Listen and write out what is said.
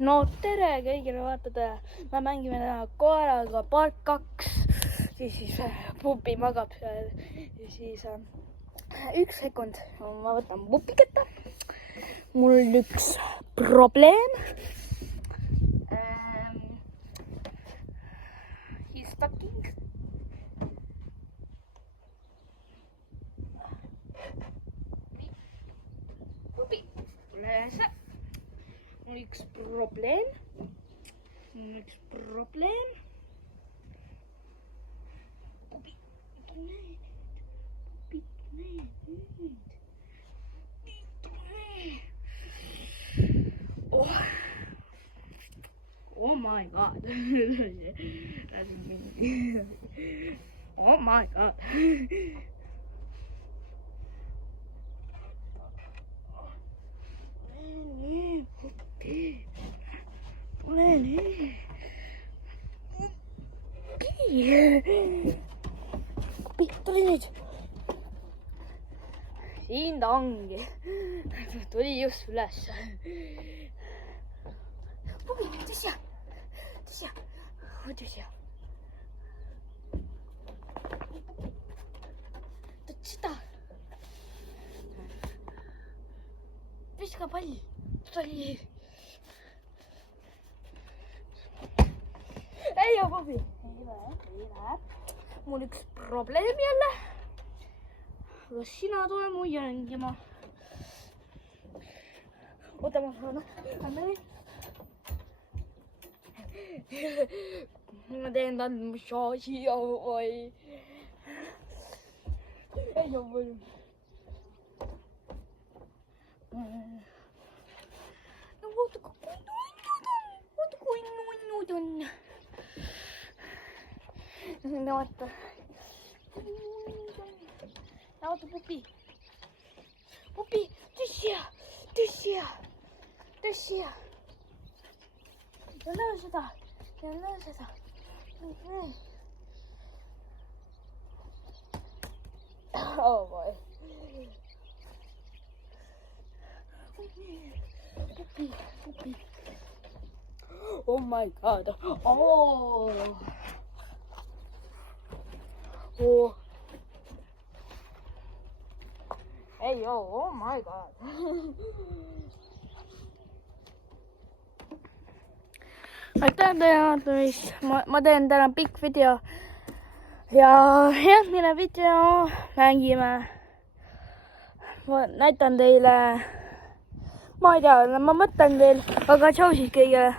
No tere kõigile vaatajatele, me mängime täna koeraga Park 2, siis pupi magab seal ja siis üks sekund, ma võtan pupi kätte. Mul on üks probleem. He's fucking. Pupi, tule see. Mul on üks probleem. Pupi, tule nüüd. Pupi, tule nüüd. Oh my god. Oh my god. Tuli nüüd. Siin ta ongi. Tuli just üles. Pupi, tule siia. Tule siia. Tule siia. Tule seda. Viska pall. Tuli. Ei ole, Pupi. Ei lähe. Mul üks probleem jälle. Kas sina tule mu jälgima? Oota, ma saan. Ma teen tal massaaži ja oi. Ei ole palju. No vaata kui nunnud on. Vaata. Vaata Pupi. Pupi, tule siia. Ja löö seda. Oh boy. Pupi. Oh my god. Oh. Hey yo, oh my god. Aitäh teile vaatamist, ma teen täna pikk video ja järgmine video mängime, ma näitan teile, ma ei tea, ma mõtlen teil, aga tšau siis kõigile.